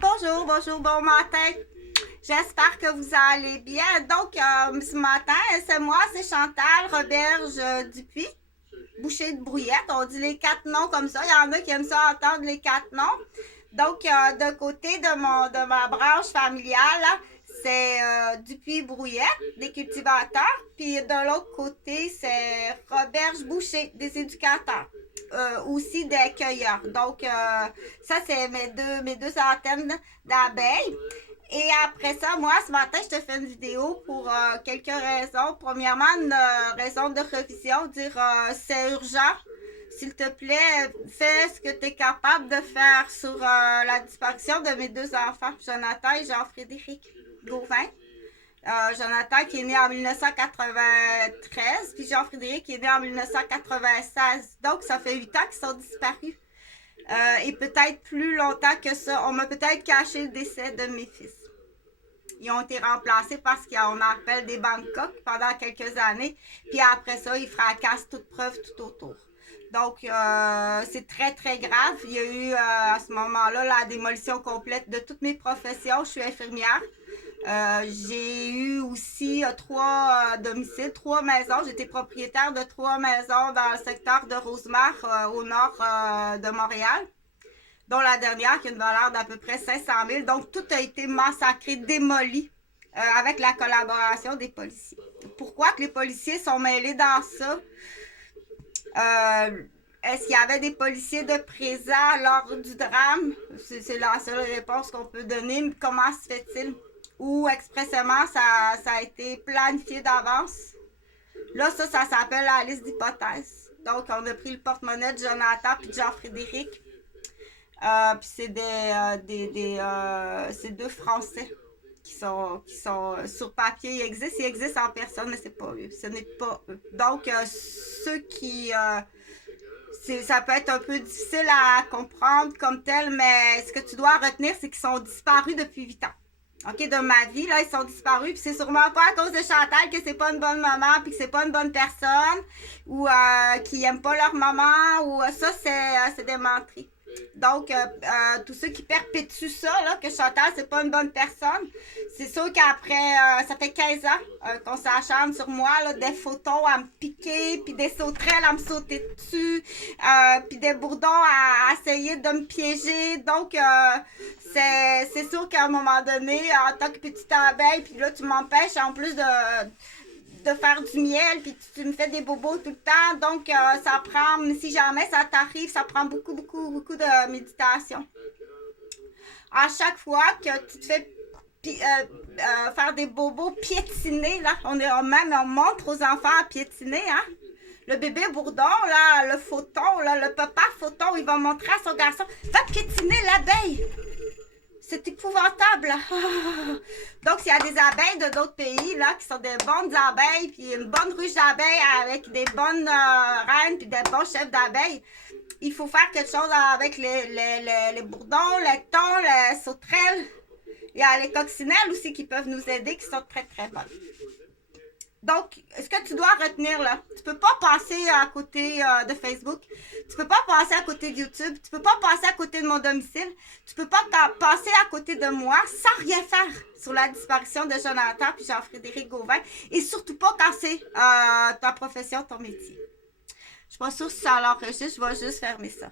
Bonjour, bonjour, bon matin. J'espère que vous allez bien. Donc, ce matin, c'est moi, c'est Chantal Roberge Dupuis, boucher de Brouillette. On dit les 4 noms comme ça. Il y en a qui aiment ça entendre les 4 noms. Donc, de côté de ma branche familiale, c'est Dupuis Brouillette, des cultivateurs. Puis de l'autre côté, c'est Roberge Boucher, des éducateurs. Aussi des cueilleurs. Donc, ça, c'est mes deux antennes d'abeilles. Et après ça, moi, ce matin, je te fais une vidéo pour quelques raisons. Premièrement, une raison de révision, dire c'est urgent. S'il te plaît, fais ce que tu es capable de faire sur la disparition de mes deux enfants, Jonathan et Jean-Frédéric Gauvin. Jonathan qui est né en 1993, puis Jean-Frédéric qui est né en 1996. Donc, ça fait 8 ans qu'ils sont disparus. Et peut-être plus longtemps que ça. On m'a peut-être caché le décès de mes fils. Ils ont été remplacés parce qu'on en appelle des Bangkok pendant quelques années. Puis après ça, ils fracassent toute preuve tout autour. Donc, c'est très, très grave. Il y a eu à ce moment-là la démolition complète de toutes mes professions. Je suis infirmière. J'ai eu aussi 3 domiciles, 3 maisons. J'étais propriétaire de 3 maisons dans le secteur de Rosemère, au nord de Montréal, dont la dernière qui a une valeur d'à peu près 500 000. Donc, tout a été massacré, démoli, avec la collaboration des policiers. Pourquoi que les policiers sont mêlés dans ça? Est-ce qu'il y avait des policiers de présent lors du drame? C'est la seule réponse qu'on peut donner. Mais comment se fait-il? Ou expressément, ça a été planifié d'avance. Là, ça s'appelle la liste d'hypothèses. Donc, on a pris le porte-monnaie de Jonathan puis de Jean-Frédéric. Puis c'est c'est 2 Français qui sont sur papier. Ils existent en personne, mais c'est pas eux. Ce n'est pas eux. Donc, ceux qui... ça peut être un peu difficile à comprendre comme tel, mais ce que tu dois retenir, c'est qu'ils sont disparus depuis 8 ans. OK, de ma vie, là, ils sont disparus, puis c'est sûrement pas à cause de Chantal que c'est pas une bonne maman, puis que c'est pas une bonne personne, ou qui aiment pas leur maman, ou ça, c'est des menteries. Donc, tous ceux qui perpétuent ça, là, que Chantal, c'est pas une bonne personne, c'est sûr qu'après, ça fait 15 ans qu'on s'acharne sur moi, là, des photons à me piquer, puis des sauterelles à me sauter dessus, puis des bourdons à essayer de me piéger. Donc, c'est sûr qu'à un moment donné, en tant que petite abeille, puis là, tu m'empêches en plus de faire du miel, puis tu me fais des bobos tout le temps. Donc, ça prend, si jamais ça t'arrive, ça prend beaucoup de méditation. À chaque fois que tu te fais faire des bobos piétinés, là, on montre aux enfants à piétiner, hein. Le bébé bourdon, là, le photon, là, le papa photon, il va montrer à son garçon, va piétiner l'abeille. C'est épouvantable. Donc, s'il y a des abeilles de d'autres pays, là, qui sont des bonnes abeilles, puis une bonne ruche d'abeilles avec des bonnes reines, puis des bons chefs d'abeilles, il faut faire quelque chose avec les bourdons, les thons, les sauterelles. Il y a les coccinelles aussi qui peuvent nous aider, qui sont très, très bonnes. Donc, ce que tu dois retenir, là, tu peux pas passer à côté de Facebook, tu peux pas passer à côté de YouTube, tu peux pas passer à côté de mon domicile, tu peux pas passer à côté de moi sans rien faire sur la disparition de Jonathan puis Jean-Frédéric Gauvin, et surtout pas quand c'est ta profession, ton métier. Je suis pas sûre si ça l'enregistre, je vais juste fermer ça.